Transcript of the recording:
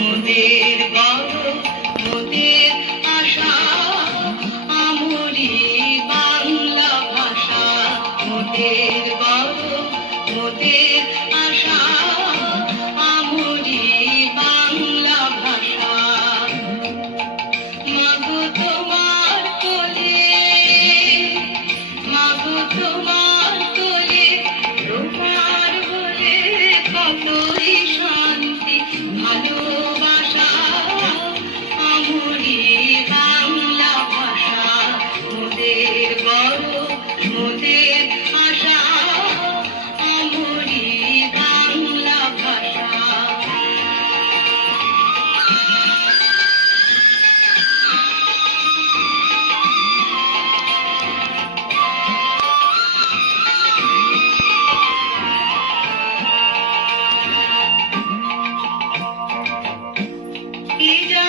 মোদের বড় মোদের আশা, আমরি বাংলা ভাষা। মোদের বড় মোদের আশা, আমরি বাংলা ভাষা। মাগো please